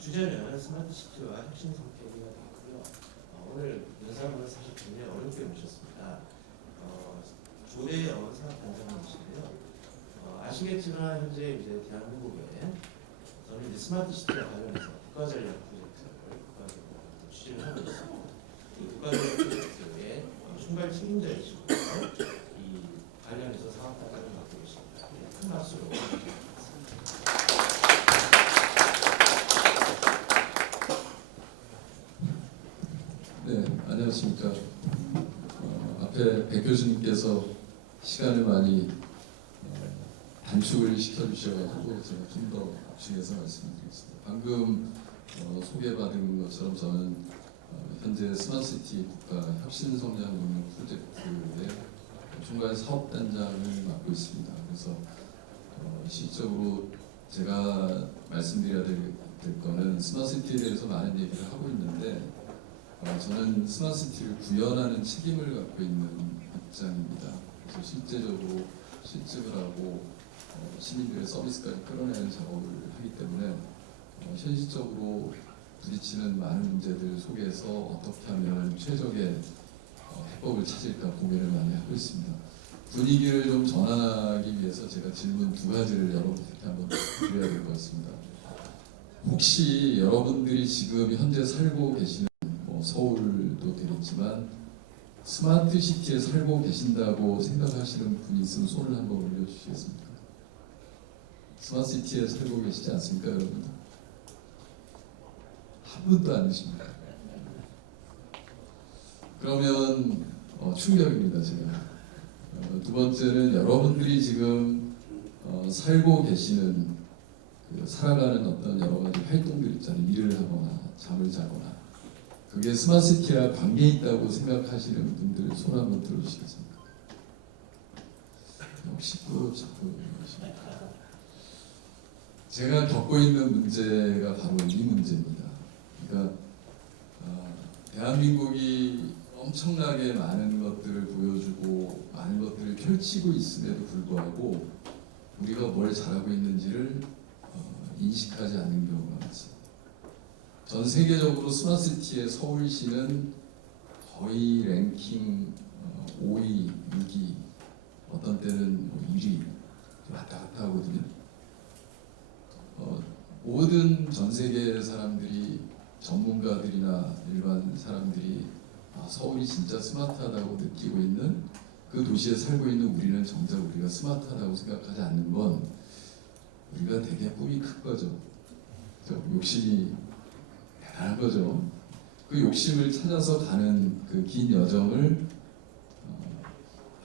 주제는 스마트 시티와 혁신 성격이가 되고요. 오늘 연사분을 사실 굉장히 어렵게 모셨습니다. 조대영 산업단장님이신데요. 아시겠지만 현재 이제 대한민국에 저는 이제 스마트 시티와 관련해서 국가 전략 프로젝트를 국가적으로 추진을 하고 있습니다. 이 국가 전략 프로젝트의 총괄 책임자이시고 이 관련해서 사업 단장을 맡고 계십니다. 큰 박수로 네, 안녕하십니까. 앞에 백 교수님께서 시간을 많이 단축을 시켜주셔가지고 제가 좀 더 압축해서 말씀드리겠습니다. 방금 소개받은 것처럼 저는 현재 스마트시티 국가 혁신성장동력 프로젝트의 총괄 사업단장을 맡고 있습니다. 그래서 실질적으로 제가 말씀드려야 될 거는 스마트시티에 대해서 많은 얘기를 하고 있는데 저는 스마트시티를 구현하는 책임을 갖고 있는 입장입니다. 그래서 실제적으로 실증을 하고 시민들의 서비스까지 끌어내는 작업을 하기 때문에 현실적으로 부딪히는 많은 문제들 속에서 어떻게 하면 최적의 해법을 찾을까 고민을 많이 하고 있습니다. 분위기를 좀 전환하기 위해서 제가 질문 두 가지를 여러분들께 한번 드려야 될 것 같습니다. 혹시 여러분들이 지금 현재 살고 계시는 서울도 되겠지만 스마트 시티에 살고 계신다고 생각하시는 분이 있으면 손을 한번 올려주시겠습니까? 스마트 시티에 살고 계시지 않습니까, 여러분? 한 분도 안 계십니다. 그러면 충격입니다, 제가. 두 번째는 여러분들이 지금 살고 계시는 살아가는 어떤 여러 가지 활동들 있잖아요. 일을 하거나 잠을 자거나. 그게 스마트시티와 관계 있다고 생각하시는 분들 손 한번 들어주시겠습니까? 역시 또 자꾸 제가 겪고 있는 문제가 바로 이 문제입니다. 그러니까 대한민국이 엄청나게 많은 것들을 보여주고 많은 것들을 펼치고 있음에도 불구하고 우리가 뭘 잘하고 있는지를 인식하지 않는 경우가 많습니다. 전 세계적으로 스마트시티의 서울시는 거의 랭킹 5위, 6위, 어떤 때는 1위 왔다 갔다 하거든요. 모든 전 세계 사람들이 전문가들이나 일반 사람들이 서울이 진짜 스마트하다고 느끼고 있는 그 도시에 살고 있는 우리는 정작 우리가 스마트하다고 생각하지 않는 건 우리가 되게 꿈이 큰 거죠. 욕심이 대단한 거죠. 그 욕심을 찾아서 가는 그 긴 여정을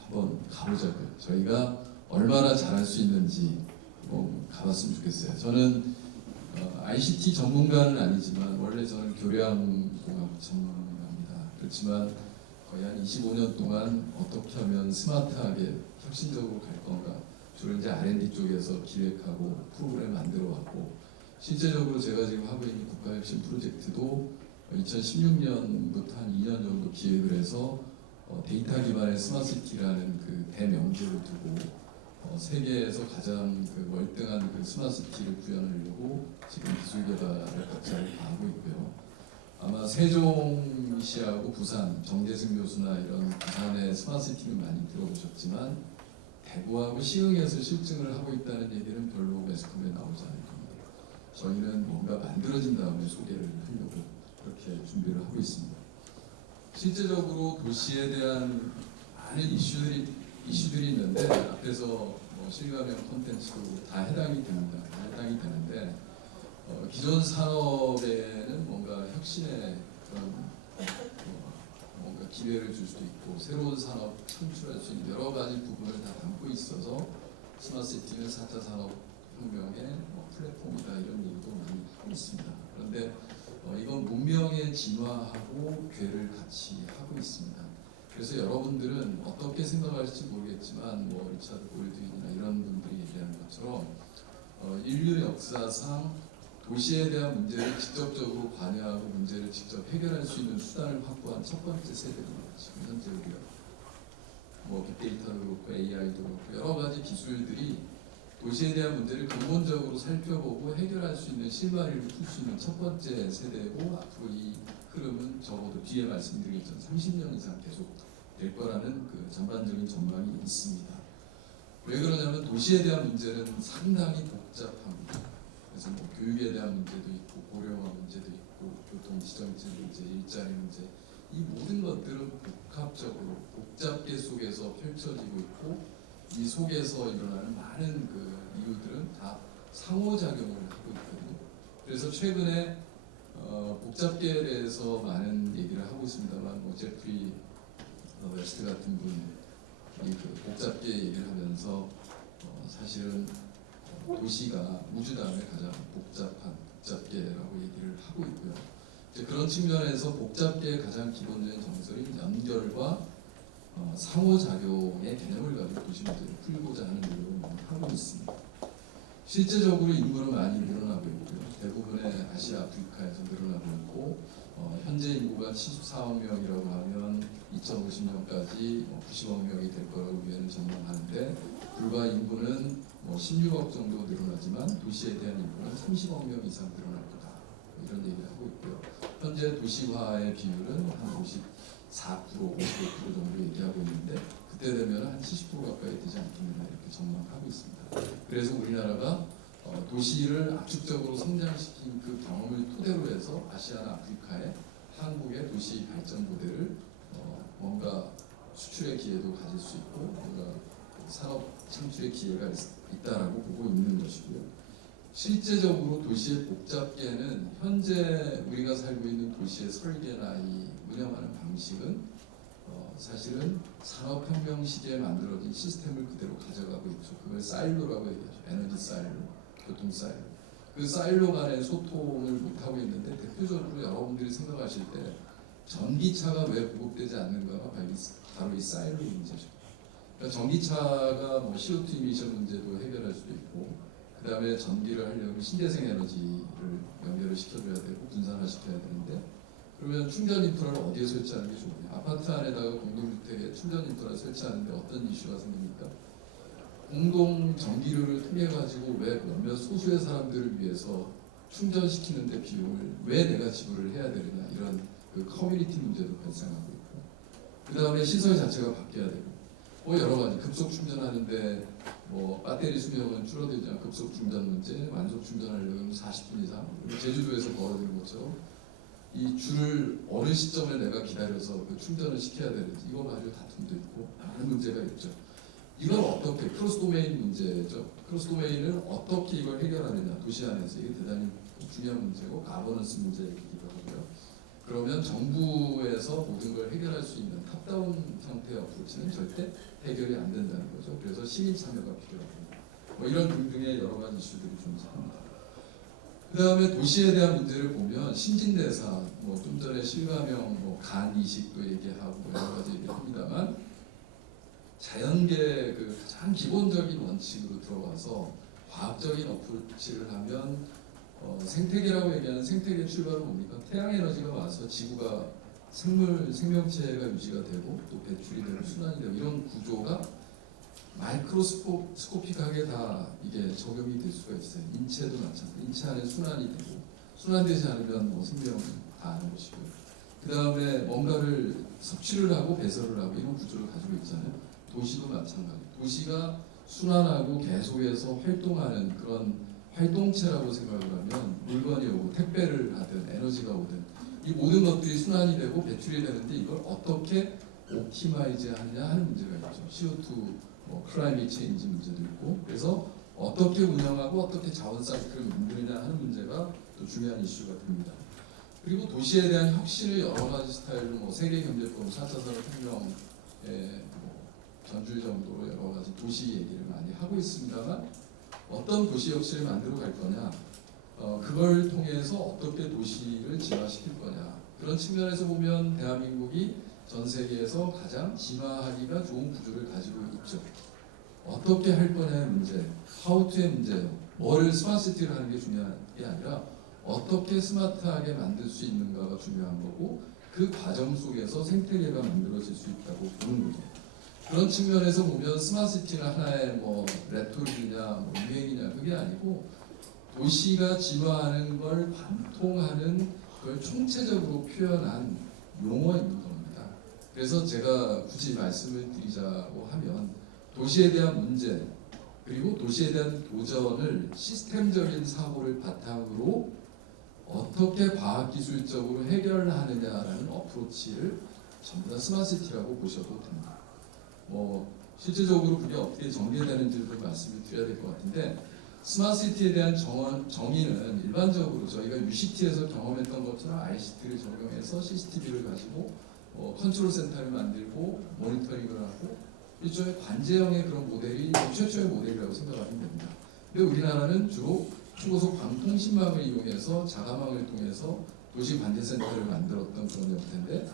한번 가보자고요. 저희가 얼마나 잘할 수 있는지 가봤으면 좋겠어요. 저는 ICT 전문가는 아니지만 원래 저는 교량공학 전문가입니다. 그렇지만 거의 한 25년 동안 어떻게 하면 스마트하게 혁신적으로 갈 건가 주로 이제 R&D 쪽에서 기획하고 프로그램 만들어 왔고 실제적으로 제가 지금 하고 있는 국가혁신 프로젝트도 2016년부터 한 2년 정도 기획을 해서 데이터 기반의 스마트시티라는 그 대명제를 두고 세계에서 가장 월등한 스마트시티를 구현하려고 지금 기술 개발을 각자를 다 하고 있고요. 아마 세종시하고 부산, 정재승 교수나 이런 부산의 스마트시티는 많이 들어보셨지만 대구하고 시흥에서 실증을 하고 있다는 얘기는 별로 매스컴에 나오지 않을 겁니다. 저희는 뭔가 만들어진 다음에 소개를 하려고 그렇게 준비를 하고 있습니다. 실제적으로 도시에 대한 많은 이슈들이 있는데 앞에서 실감형 콘텐츠도 다 해당이 됩니다. 해당이 되는데 기존 산업에는 뭔가 혁신의 그런 뭔가 기회를 줄 수도 있고 새로운 산업 창출할 수 있는 여러 가지 부분을 다 담고 있어서 스마트시티는 4차 산업혁명의 플랫폼이다 이런 얘기도 많이 하고 있습니다. 그런데 이건 문명의 진화하고 궤를 같이 하고 있습니다. 그래서 여러분들은 어떻게 생각할지 모르겠지만 리차드 볼드윈이나 이런 분들이 얘기하는 것처럼 인류 역사상 도시에 대한 문제를 직접적으로 관여하고 문제를 직접 해결할 수 있는 수단을 확보한 첫 번째 세대입니다. 지금 현재 우리가 빅데이터도 그렇고 AI도 그렇고 여러 가지 기술들이 도시에 대한 문제를 근본적으로 살펴보고 해결할 수 있는 실마리를 풀 수 있는 첫 번째 세대고 앞으로 이 흐름은 적어도 뒤에 말씀드리겠지만 30년 이상 계속 될 거라는 그 전반적인 전망이 있습니다. 왜 그러냐면 도시에 대한 문제는 상당히 복잡합니다. 그래서 뭐 교육에 대한 문제도 있고 고령화 문제도 있고 교통 지정체 문제, 일자리 문제 이 모든 것들은 복합적으로 복잡계 속에서 펼쳐지고 있고 이 속에서 일어나는 많은 그 이유들은 다 상호작용을 하고 있거든요. 그래서 최근에 복잡계에 대해서 많은 얘기를 하고 있습니다만 뭐 제프리 웨스트 같은 분이 그 복잡계 얘기를 하면서 사실은 도시가 우주 다음에 가장 복잡한 복잡계라고 얘기를 하고 있고요. 이제 그런 측면에서 복잡계의 가장 기본적인 정설이 연결과 상호작용의 개념을 가지고 도시 문제를 풀고자 하는 노력을 하고 있습니다. 실제적으로 인구는 많이 늘어나고 있고요. 대부분의 아시아, 아프리카에서 늘어나고 있고 현재 인구가 74억 명이라고 하면 2050년까지 90억 명이 될 거라고 위에는 전망하는데 불과 인구는 16억 정도 늘어나지만 도시에 대한 인구는 30억 명 이상 늘어날 거다. 이런 얘기를 하고 있고요. 현재 도시화의 비율은 한 54%, 55% 정도 얘기하고 있는데 그때 되면 한 70% 가까이 되지 않겠느냐 이렇게 전망하고 있습니다. 그래서 우리나라가 도시를 압축적으로 성장시킨 그 경험을 토대로 해서 아시아나 아프리카에 한국의 도시 발전 모델을 뭔가 수출의 기회도 가질 수 있고 뭔가 산업 창출의 기회가 있다라고 보고 있는 것이고요. 실제적으로 도시의 복잡계는 현재 우리가 살고 있는 도시의 설계나 이 운영하는 방식은 사실은 산업혁명 시기에 만들어진 시스템을 그대로 가져가고 있죠. 그걸 사일로라고 얘기하죠. 에너지 사일로, 교통 사일로. 그 사일로 간의 소통을 못하고 있는데 대표적으로 여러분들이 생각하실 때 전기차가 왜 보급되지 않는가가 바로 이 사일로 문제죠. 그러니까 전기차가 뭐 CO2 이미션 문제도 해결할 수도 있고 그 다음에 전기를 하려면 신재생 에너지를 연결을 시켜줘야 되고 분산화시켜야 되는데 그러면 충전 인프라를 어디에 설치하는 게 좋으냐? 아파트 안에다가 공동주택에 충전 인프라를 설치하는데 어떤 이슈가 생깁니까? 공동 전기료를 통해 가지고 왜 몇몇 소수의 사람들을 위해서 충전시키는데 비용을 왜 내가 지불을 해야 되느냐 이런 그 커뮤니티 문제도 발생하고 있고 그 다음에 시설 자체가 바뀌어야 되고 여러 가지 급속 충전하는데 배터리 수명은 줄어들지 급속 충전 문제 완속 충전하려면 40분 이상 제주도에서 벌어지는 것처럼 이 줄을 어느 시점에 내가 기다려서 그 충전을 시켜야 되는지 이거 가지고 다툼도 있고 많은 문제가 있죠. 이걸 어떻게 크로스 도메인 문제죠. 크로스 도메인을 어떻게 이걸 해결하느냐 도시 안에서 이게 대단히 중요한 문제고 가버넌스 문제이기도 하고요. 그러면 정부에서 모든 걸 해결할 수 있는 탑다운 형태의 어프로치는 절대 해결이 안 된다는 거죠. 그래서 시민 참여가 필요하고 이런 등등의 여러 가지 이슈들이 존재합니다. 그 다음에 도시에 대한 문제를 보면 신진대사, 좀 전에 실감형, 간 이식도 얘기하고 여러 가지 얘기를 합니다만 자연계의 그 가장 기본적인 원칙으로 들어가서 과학적인 어프로치를 하면 생태계라고 얘기하는 생태계 출발은 뭡니까? 태양에너지가 와서 지구가 생명체가 유지가 되고 또 배출이 되고 순환이 되고 이런 구조가 마이크로스코픽하게 다 이게 적용이 될 수가 있어요. 인체도 마찬가지로 인체 안에 순환이 되고 순환되지 않으면 생명은 다 하는 것이고요. 그 다음에 뭔가를 섭취를 하고 배설을 하고 이런 구조를 가지고 있잖아요. 도시도 마찬가지. 도시가 순환하고 계속해서 활동하는 그런 활동체라고 생각을 하면 물건이 오고 택배를 하든 에너지가 오든 이 모든 것들이 순환이 되고 배출이 되는데 이걸 어떻게 옵티마이즈 하느냐 하는 문제가 있죠. CO2 클라이밋 체인지 문제도 있고 그래서 어떻게 운영하고 어떻게 자원 사이클을 만드느냐 하는 문제가 또 중요한 이슈가 됩니다. 그리고 도시에 대한 혁신을 여러 가지 스타일로 세계경제포럼 4차 산업혁명의 전줄 정도로 여러 가지 도시 얘기를 많이 하고 있습니다만 어떤 도시 혁신을 만들어 갈 거냐 그걸 통해서 어떻게 도시를 진화시킬 거냐 그런 측면에서 보면 대한민국이 전 세계에서 가장 진화하기가 좋은 구조를 가지고 있죠. 어떻게 할 거냐의 문제, how to의 문제예요. 뭐를 스마트시티를 하는 게 중요한 게 아니라 어떻게 스마트하게 만들 수 있는가가 중요한 거고 그 과정 속에서 생태계가 만들어질 수 있다고 보는 거죠. 그런 측면에서 보면 스마트시티는 하나의 뭐 레토릭이냐 뭐 유행이냐 그게 아니고 도시가 진화하는 걸 관통하는 그걸 총체적으로 표현한 용어인 겁니다. 그래서 제가 굳이 말씀을 드리자고 하면 도시에 대한 문제 그리고 도시에 대한 도전을 시스템적인 사고를 바탕으로 어떻게 과학기술적으로 해결하느냐라는 어프로치를 전부 다 스마트시티라고 보셔도 됩니다. 뭐 실질적으로 그게 어떻게 전개되는지도 말씀을 드려야 될 것 같은데 스마트시티에 대한 정의는 일반적으로 저희가 UCT에서 경험했던 것처럼 ICT를 적용해서 CCTV를 가지고 컨트롤 센터를 만들고 모니터링을 하고 일종의 관제형의 그런 모델이 최초의 모델이라고 생각하면 됩니다. 근데 우리나라는 주로 초고속 광통신망을 이용해서 자가망을 통해서 도시 관제센터를 만들었던 그런 형태인데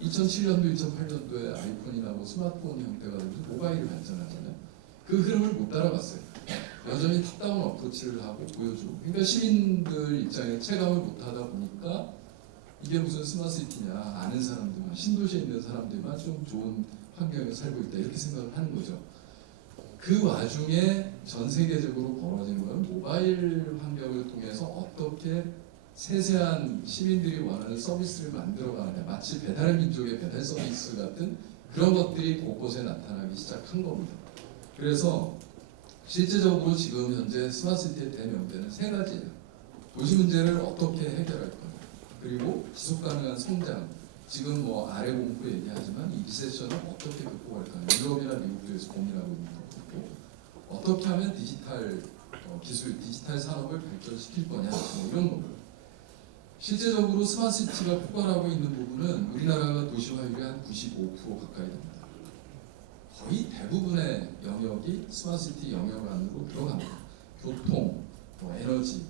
2007년도, 2008년도에 아이폰이나 뭐 스마트폰 형태가 되면서 모바일이 발전하잖아요. 그 흐름을 못 따라갔어요. 여전히 탑다운 어프로치를 하고 보여주고 그러니까 시민들 입장에 체감을 못하다 보니까 이게 무슨 스마트시티냐 아는 사람들만 신도시에 있는 사람들만 좀 좋은 환경에 살고 있다 이렇게 생각을 하는 거죠. 그 와중에 전 세계적으로 벌어지는 건 모바일 환경을 통해서 어떻게 세세한 시민들이 원하는 서비스를 만들어가느냐 마치 배달의 민족의 배달 서비스 같은 그런 것들이 곳곳에 나타나기 시작한 겁니다. 그래서 실제적으로 지금 현재 스마트시티의 대명제는 세 가지예요. 도시 문제를 어떻게 해결할 거냐 그리고 지속가능한 성장 지금 뭐 아래 공포 얘기하지만 이 리세션을 어떻게 극복할 거냐 유럽이나 미국에서 고민하고 있는 거고 어떻게 하면 디지털 기술, 디지털 산업을 발전시킬 거냐 뭐 이런 거고요. 실제적으로 스마트시티가 포괄하고 있는 부분은 우리나라가 도시화율이 한 95% 가까이 됩니다. 거의 대부분의 영역이 스마트시티 영역 안으로 들어갑니다. 교통, 에너지,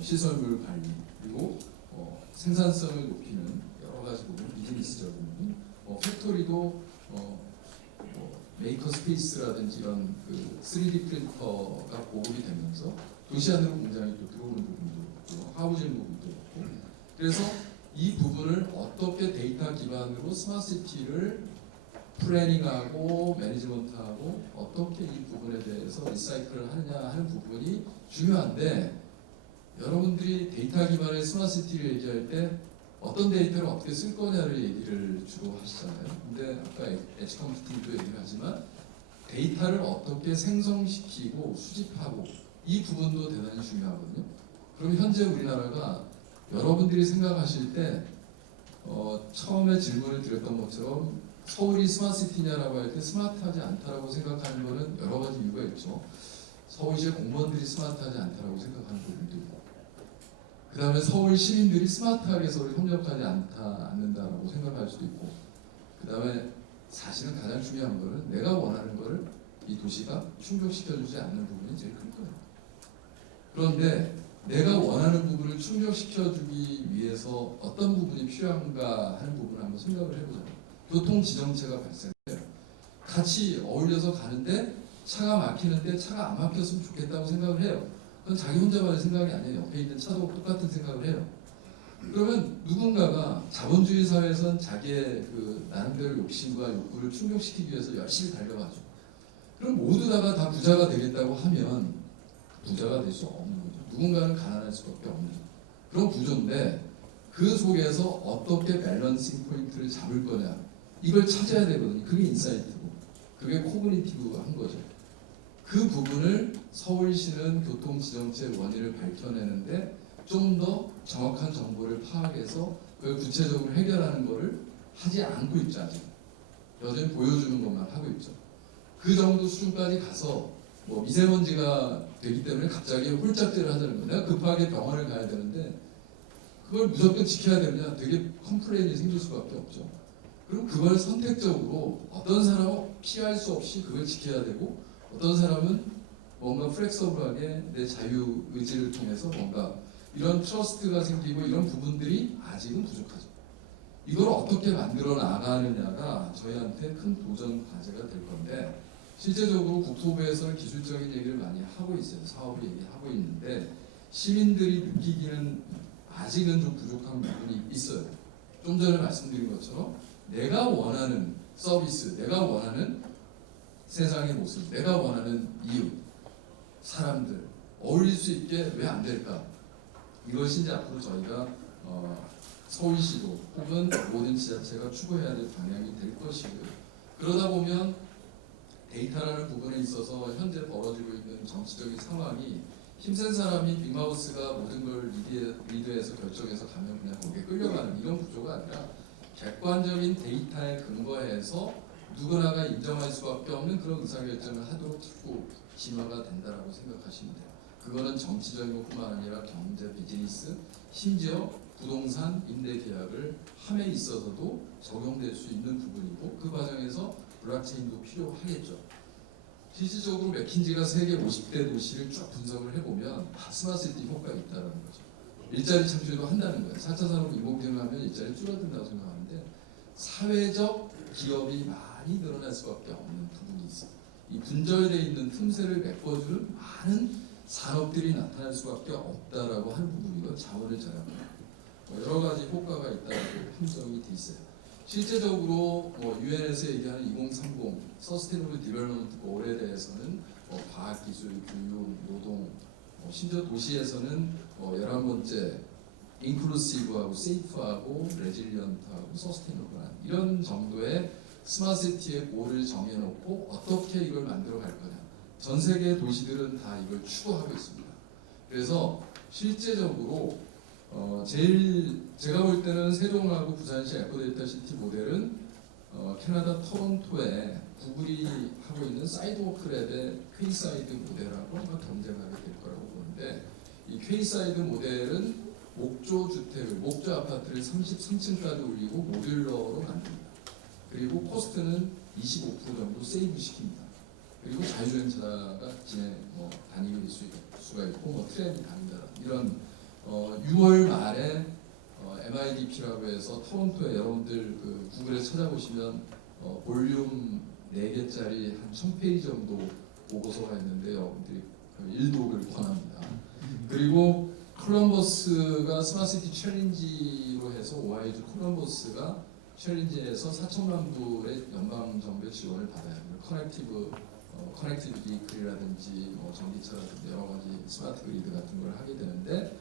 시설물 관리, 그리고 생산성을 높이는 여러 가지 부분, 비즈니스적인 부분, 팩토리도 메이커 스페이스라든지 이런 그 3D 프린터가 보급이 되면서 도시 안으로 공장이 또 들어오는 부분도 있고 하우징 부분도 있고 그래서 이 부분을 어떻게 데이터 기반으로 스마트시티를 플래닝하고 매니지먼트하고 어떻게 이 부분에 대해서 리사이클을 하느냐 하는 부분이 중요한데 여러분들이 데이터 기반의 스마트시티를 얘기할 때 어떤 데이터를 어떻게 쓸 거냐를 얘기를 주로 하시잖아요. 근데 아까 엣지 컴퓨팅도 얘기를 하지만 데이터를 어떻게 생성시키고 수집하고 이 부분도 대단히 중요하거든요. 그럼 현재 우리나라가 여러분들이 생각하실 때 처음에 질문을 드렸던 것처럼 서울이 스마트시티냐라고 할 때 스마트하지 않다라고 생각하는 것은 여러 가지 이유가 있죠. 서울시의 공무원들이 스마트하지 않다라고 생각하는 부분도 있고 그 다음에 서울 시민들이 스마트하게 서로 협력하지 않는다라고 생각할 수도 있고 그 다음에 사실은 가장 중요한 거는 내가 원하는 거를 이 도시가 충족시켜주지 않는 부분이 제일 클 거예요. 그런데 내가 원하는 부분을 충족시켜주기 위해서 어떤 부분이 필요한가 하는 부분을 한번 생각을 해보자고요. 교통지정체가 발생해요. 같이 어울려서 가는데 차가 막히는데 차가 안 막혔으면 좋겠다고 생각을 해요. 그건 자기 혼자만의 생각이 아니에요. 옆에 있는 차도 똑같은 생각을 해요. 그러면 누군가가 자본주의 사회에선 자기의 그 나름대로 욕심과 욕구를 충족시키기 위해서 열심히 달려가죠. 그럼 모두 다 부자가 되겠다고 하면 부자가 될 수 없는 거죠. 누군가는 가난할 수밖에 없는 그런 구조인데 그 속에서 어떻게 밸런싱 포인트를 잡을 거냐 이걸 찾아야 되거든요. 그게 인사이트고 그게 코그니티브한 거죠. 그 부분을 서울시는 교통지정체 원인을 밝혀내는데 좀 더 정확한 정보를 파악해서 그걸 구체적으로 해결하는 것을 하지 않고 있죠. 아직 여전히 보여주는 것만 하고 있죠. 그 정도 수준까지 가서 뭐 미세먼지가 되기 때문에 갑자기 홀짝제를 하자는 거예요. 내가 급하게 병원을 가야 되는데 그걸 무조건 지켜야 되느냐 되게 컴플레인이 생길 수밖에 없죠. 그럼 그걸 선택적으로 어떤 사람은 피할 수 없이 그걸 지켜야 되고 어떤 사람은 뭔가 플렉서블하게 내 자유 의지를 통해서 뭔가 이런 트러스트가 생기고 이런 부분들이 아직은 부족하죠. 이걸 어떻게 만들어 나가느냐가 저희한테 큰 도전 과제가 될 건데 실제적으로 국토부에서는 기술적인 얘기를 많이 하고 있어요. 사업 얘기하고 있는데 시민들이 느끼기는 아직은 좀 부족한 부분이 있어요. 좀 전에 말씀드린 것처럼 내가 원하는 서비스, 내가 원하는 세상의 모습, 내가 원하는 이유, 사람들 어울릴 수 있게 왜 안 될까? 이것이 이제 앞으로 저희가 서울시도 혹은 모든 지자체가 추구해야 될 방향이 될 것이고요. 그러다 보면 데이터라는 부분에 있어서 현재 벌어지고 있는 정치적인 상황이 힘센 사람이 빅마우스가 모든 걸 리드해서 결정해서 가면 그냥 거기에 끌려가는 이런 구조가 아니라 객관적인 데이터에 근거해서 누구나가 인정할 수밖에 없는 그런 의사결정을 하도록 자꾸 진화가 된다라고 생각하시면 돼요. 그거는 정치적인 것뿐만 아니라 경제, 비즈니스, 심지어 부동산, 임대 계약을 함에 있어서도 적용될 수 있는 부분이고 그 과정에서 블록체인도 필요하겠죠. 실질적으로 맥킨지가 세계 50대 도시를 쭉 분석을 해보면 다 스마트시티 효과가 있다는 거죠. 일자리 창출도 한다는 거예요. 4차 산업 인공지능하면 일자리 줄어든다고 생각하는데 사회적 기업이 많이 늘어날 수밖에 없는 부분이 있어요. 이 분절되어 있는 틈새를 메꿔주는 많은 산업들이 나타날 수밖에 없다라고 하는 부분이고 자원을 절약하고 여러 가지 효과가 있다고 분석이 돼 있어요. 실제적으로 유엔에서 얘기하는 2030 서스테이너블 디벨롭먼트 골에 대해서는 과학기술, 교육, 노동, 심지어 도시에서는 11번째 인클루시브하고 세이프하고 레질리언트하고 서스테이너블한 이런 정도의 스마트시티의 골을 정해놓고 어떻게 이걸 만들어 갈 거냐. 전 세계 도시들은 다 이걸 추구하고 있습니다. 그래서 실제적으로 제가 볼 때는 세종하고 부산시 에코데이터 시티 모델은 캐나다 토론토에 구글이 하고 있는 사이드워크랩의 퀘이사이드 모델하고 아마 경쟁하게 될 거라고 보는데 이 퀘이사이드 모델은 목조 주택을, 목조 아파트를 33층까지 올리고 모듈러로 만듭니다. 그리고 코스트는 25% 정도 세이브 시킵니다. 그리고 자율주행차가 다닐 수가 있고 트램이 다닌다. 이런 6월 말에 MIDP라고 해서 토론토에 여러분들 그 구글에 찾아보시면 볼륨 4개짜리 한 1000페이지 정도 보고서가 있는데 여러분들이 일독을 권합니다. 그리고 콜럼버스가 스마트시티 챌린지로 해서 오하이주 콜럼버스가 챌린지에서 4천만 불의 연방 정부의 지원을 받아요. 커넥티비티 그리라든지 전기차라든지 여러 가지 스마트 그리드 같은 걸 하게 되는데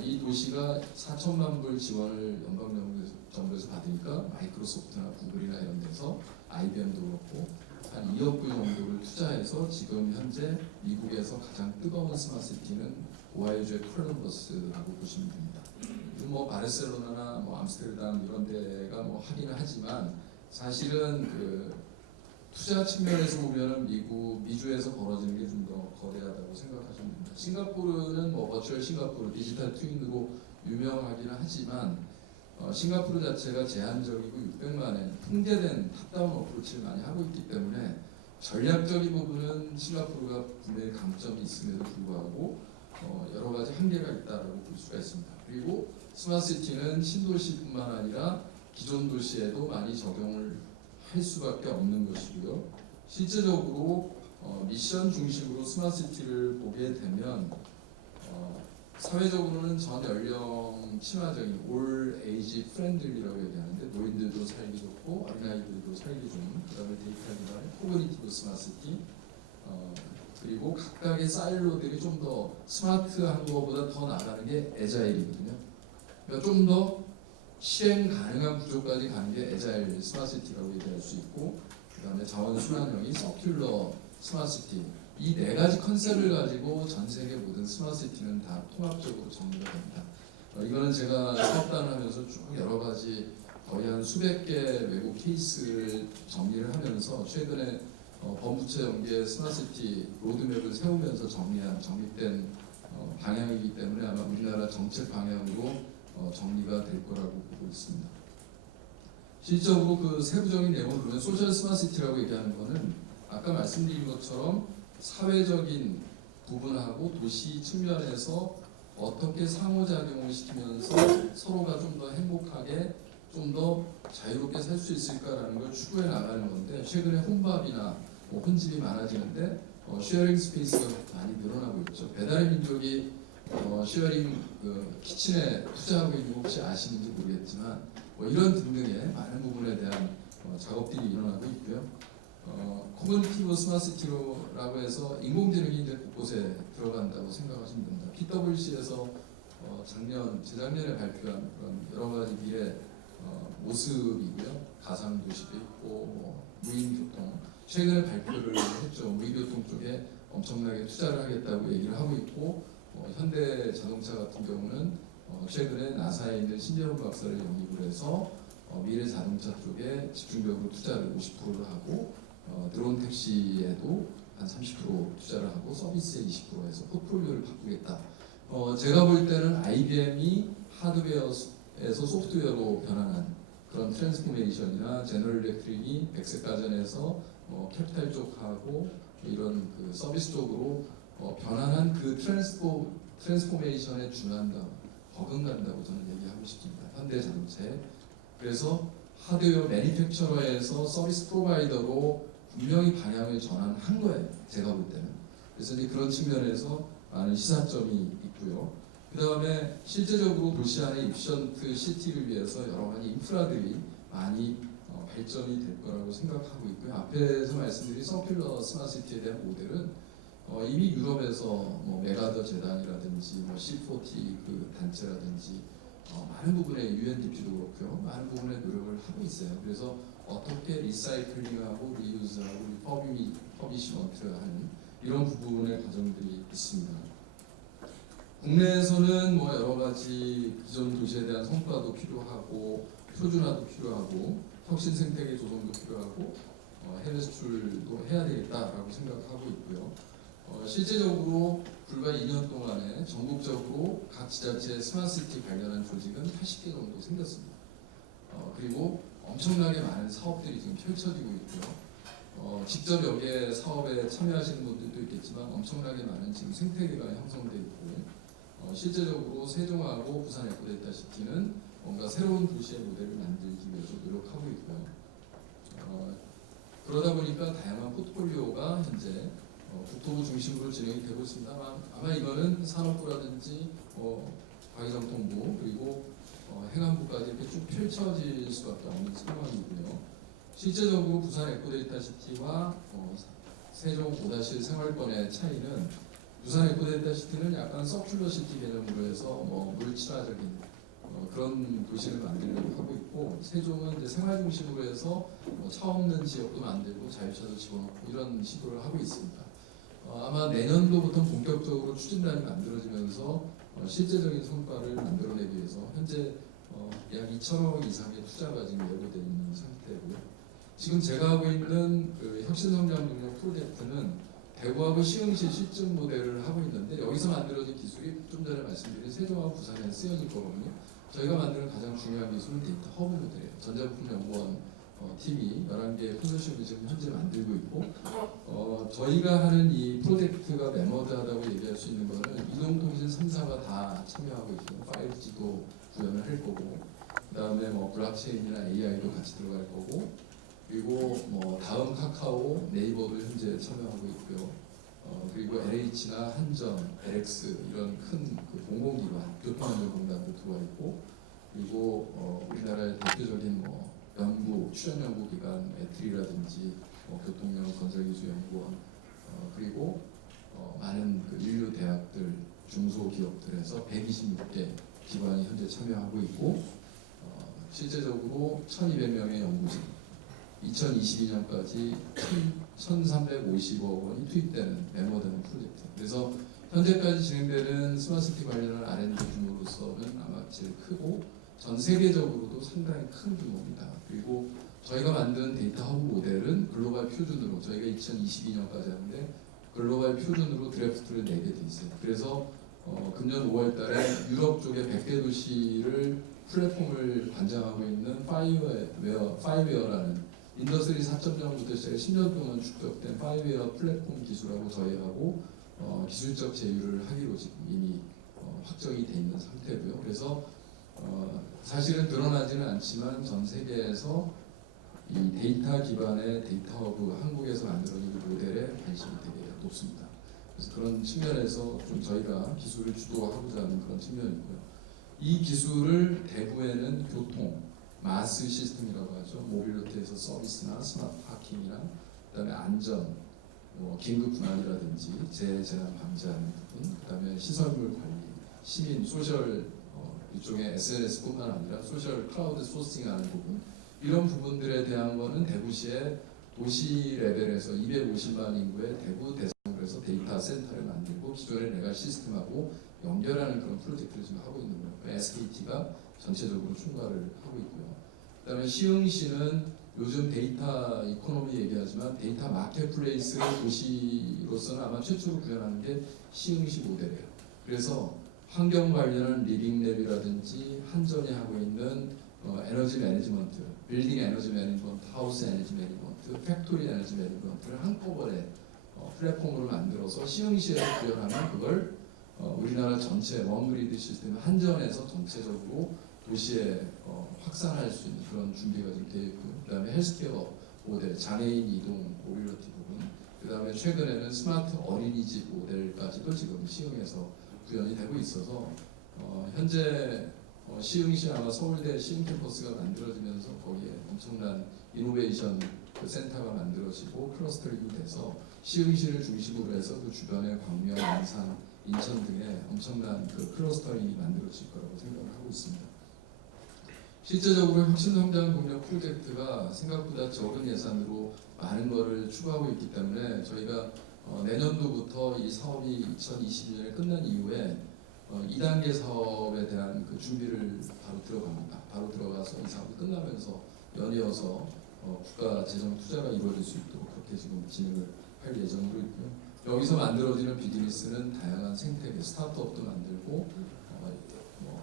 이 도시가 4천만 불 지원을 연방 정부에서 받으니까 마이크로소프트나 구글이나 이런 데서 IBM도 그렇고 한 2억 불 정도를 투자해서 지금 현재 미국에서 가장 뜨거운 스마트시티는 오하이주의 콜럼버스라고 보시면 됩니다. 바르셀로나나 암스테르담 이런 데가 하기는 하지만 사실은 그 투자 측면에서 보면은 미주에서 벌어지는 게 좀 더 거대하다고 생각하시면 됩니다. 싱가포르는 버추얼 싱가포르 디지털 트윈으로 유명하기는 하지만 싱가포르 자체가 제한적이고 600만의 통제된 탑다운 어프로치를 많이 하고 있기 때문에 전략적인 부분은 싱가포르가 분명히 강점이 있음에도 불구하고 여러 가지 한계가 있다고 볼 수가 있습니다. 그리고 스마트시티는 신도시뿐만 아니라 기존 도시에도 많이 적용을 할 수밖에 없는 것이고요. 실제적으로 미션 중심으로 스마트시티를 보게 되면 사회적으로는 전 연령 친화적인 올 에이지 프렌들리라고 얘기하는데 노인들도 살기 좋고 어린아이들도 살기 좋은 그다음에 데이터 기반의 코그니티브 스마트시티 그리고 각각의 사일로들이 좀 더 스마트한 것보다 더 나가는 게 애자일이거든요. 그러니까 좀 더 실행 가능한 구조까지 가는 게 애자일 스마트시티라고 얘기할 수 있고 그다음에 자원 순환형이 서큘러 스마트시티 이 4가지 컨셉을 가지고 전 세계 모든 스마트시티는 다 통합적으로 정리가 됩니다. 이거는 제가 사업단을 하면서 쭉 여러 가지 거의 한 수백 개 외국 케이스를 정리를 하면서 최근에 범부처 연계의 스마트시티 로드맵을 세우면서 정립된 방향이기 때문에 아마 우리나라 정책 방향으로 정리가 될 거라고 보고 있습니다. 실질적으로 그 세부적인 내용을 보면 소셜 스마트시티라고 얘기하는 것은 아까 말씀드린 것처럼 사회적인 부분하고 도시 측면에서 어떻게 상호작용을 시키면서 서로가 좀 더 행복하게 좀 더 자유롭게 살 수 있을까라는 걸 추구해 나가는 건데 최근에 혼밥이나 혼집이 많아지는데 쉐어링 스페이스가 많이 늘어나고 있죠. 배달의 민족이 쉐어링 키친에 투자하고 있는 거 혹시 아시는지 모르겠지만 이런 등등의 많은 부분에 대한 작업들이 일어나고 있고요. 커뮤니티브 스마트시티라고 해서 인공지능이 이제 곳곳에 들어간다고 생각하시면 됩니다. PwC에서 재작년에 발표한 그런 여러 가지 미래 모습이고요. 가상 도시도 있고 무인교통 최근에 발표를 했죠. 무인교통 쪽에 엄청나게 투자를 하겠다고 얘기를 하고 있고 현대자동차 같은 경우는 최근에 나사에 있는 신재원 박사를 영입을 해서 미래 자동차 쪽에 집중적으로 투자를 50%를 하고 드론 택시에도 한 30% 투자를 하고 서비스에 20% 해서 포트폴리오를 바꾸겠다. 제가 볼 때는 IBM이 하드웨어에서 소프트웨어로 변환한 그런 트랜스포메이션이나 제너럴 일렉트릭이 백색 가전에서 캐피탈 쪽하고 이런 그 서비스 쪽으로 변환한 그 트랜스포메이션에 준한다, 버금간다고 저는 얘기하고 싶습니다. 현대자동차에. 그래서 하드웨어 매니팩처러에서 서비스 프로바이더로 분명히 방향을 전환한 거예요. 제가 볼 때는. 그래서 이제 그런 측면에서 많은 시사점이 있고요. 그 다음에 실제적으로 도시 안의 입션트 시티를 위해서 여러 가지 인프라들이 많이 발전이 될 거라고 생각하고 있고요. 앞에서 말씀드린 서큘러 스마트시티에 대한 모델은 이미 유럽에서 메가더 재단이라든지 C40 그 단체라든지 많은 부분에 UNDP도 그렇고요. 많은 부분에 노력을 하고 있어요. 그래서 어떻게 리사이클링하고 리유즈하고 리퍼비시먼트하는 이런 부분의 과정들이 있습니다. 국내에서는 여러 가지 기존 도시에 대한 성과도 필요하고 표준화도 필요하고 혁신 생태계 조성도 필요하고 해외 수출도 해야 되겠다라고 생각하고 있고요. 실제적으로 불과 2년 동안에 전국적으로 각 지자체 스마트시티 관련한 조직은 80개 정도 생겼습니다. 그리고 엄청나게 많은 사업들이 지금 펼쳐지고 있고요. 직접 여기에 사업에 참여하시는 분들도 있겠지만 엄청나게 많은 지금 생태계가 형성되어 있고 실제적으로 세종하고 부산 에코데이터시티는 뭔가 새로운 도시의 모델을 만들기 위해서 노력하고 있고요. 그러다 보니까 다양한 포트폴리오가 현재 국토부 중심으로 진행이 되고 있습니다. 아마 이거는 산업부라든지 과기정통부 그리고 행안부까지 이렇게 쭉 펼쳐질 수밖에 없는 상황이고요. 실제적으로 부산 에코데이터시티와 세종 5-1 생활권의 차이는 부산 에코데이터시티는 약간 서큘러시티 개념으로 해서 물친화적인 그런 도시를 만들려고 하고 있고 세종은 이제 생활 중심으로 해서 차 없는 지역도 만들고 자유차도 집어넣고 이런 시도를 하고 있습니다. 아마 내년도부터 본격적으로 추진단이 만들어지면서 실제적인 성과를 만들어내기 위해서 현재 약 2천억 이상의 투자가 지금 예고되어 있는 상태고요. 지금 제가 하고 있는 그 혁신성장능력 프로젝트는 대구하고 시흥시 실증 모델을 하고 있는데 여기서 만들어진 기술이 좀 전에 말씀드린 세종하고 부산에 쓰여질 거거든요. 저희가 만드는 가장 중요한 기술은 데이터 허브 모델이에요. 전자부품연구원 팀이 11개의 컨소시엄을 지금 현재 만들고 있고 저희가 하는 이 프로젝트가 메머드하다고 얘기할 수 있는 거는 이동통신 3사가 다 참여하고 있고 5G도 구현을 할 거고 그 다음에 블록체인이나 AI도 같이 들어갈 거고 그리고 다음 카카오, 네이버도 현재 참여하고 있고요. 그리고 LH나 한전, LX 이런 큰 그 공공기관, 교통안전공단도 들어와 있고 그리고 우리나라의 대표적인 연구, 출연연구기관 애트리라든지 교통연구 건설기술연구원 그리고 많은 그 인류 대학들, 중소기업들에서 126개 기관이 현재 참여하고 있고 실제적으로 1,200명의 연구진 2022년까지 1,350억 원이 투입되는 메모되는 프로젝트. 그래서 현재까지 진행되는 스마트시티 관련한 R&D 규모로서는 아마 제일 크고 전 세계적으로도 상당히 큰 규모입니다. 그리고 저희가 만든 데이터 허브 모델은 글로벌 표준으로 저희가 2022년까지 하는데 글로벌 표준으로 드래프트를 내게 돼 있어요. 그래서 금년 5월달에 유럽 쪽에 100개 도시를 플랫폼을 관장하고 있는 파이웨어라는 인더스트리 4.0부터 시작해 10년 동안 축적된 파이웨어 플랫폼 기술하고 저희하고 기술적 제휴를 하기로 지금 이미 확정이 돼 있는 상태고요. 그래서 사실은 드러나지는 않지만 전 세계에서 이 데이터 기반의 데이터 허브 한국에서 만들어진 모델에 관심이 되게 높습니다. 그래서 그런 측면에서 좀 저희가 기술을 주도하고자 하는 그런 측면이 있고요. 이 기술을 대부에는 교통, 마스 시스템이라고 하죠. 모빌리티에서 서비스나 스마트 파킹이나 그다음에 안전, 뭐 긴급 분할이라든지 재재난 방지하는 부분, 그다음에 시설물 관리, 시민 소셜 이쪽에 SNS뿐만 아니라 소셜 클라우드 소싱하는 부분, 이런 부분들에 대한 거는 대구시의 도시 레벨에서 250만 인구의 대구 대상으로 해서 데이터 센터를 만들고 기존의 레갈 시스템하고 연결하는 그런 프로젝트를 지금 하고 있는 거예요. SKT가 전체적으로 총괄을 하고 있고요. 그다음에 시흥시는 요즘 데이터 이코노미 얘기하지만 데이터 마켓플레이스를 도시로서는 아마 최초로 구현하는 게 시흥시 모델이에요. 그래서 환경 관련한 리빙랩이라든지 한전이 하고 있는 에너지 매니지먼트, 빌딩 에너지 매니지먼트, 하우스 에너지 매니지먼트, 팩토리 에너지 매니지먼트를 한꺼번에 플랫폼으로 만들어서 시흥시에서 구현하면 그걸 우리나라 전체 원그리드 시스템 한전에서 전체적으로 도시에 확산할 수 있는 그런 준비가 지금 되어 있고요. 그다음에 헬스케어 모델, 장애인 이동 모빌리티 부분, 그다음에 최근에는 스마트 어린이집 모델까지도 지금 시흥에서 구현이 되고 있어서 현재 시흥시 아마 서울대 시흥 캠퍼스가 만들어지면서 거기에 엄청난 이노베이션 그 센터가 만들어지고 클러스터링이 돼서 시흥시를 중심으로 해서 그 주변의 광명, 안산, 인천 등에 엄청난 그 클러스터링이 만들어질 거라고 생각을 하고 있습니다. 실제적으로 혁신성장 동력 프로젝트가 생각보다 적은 예산으로 많은 것을 추구하고 있기 때문에 저희가 내년도부터 이 사업이 2022년에 끝난 이후에 2단계 사업에 대한 그 준비를 바로 들어갑니다. 바로 들어가서 이 사업이 끝나면서 연이어서 국가 재정 투자가 이루어질 수 있도록 그렇게 지금 진행을 할 예정으로 있고요. 여기서 만들어지는 비즈니스는 다양한 생태계, 스타트업도 만들고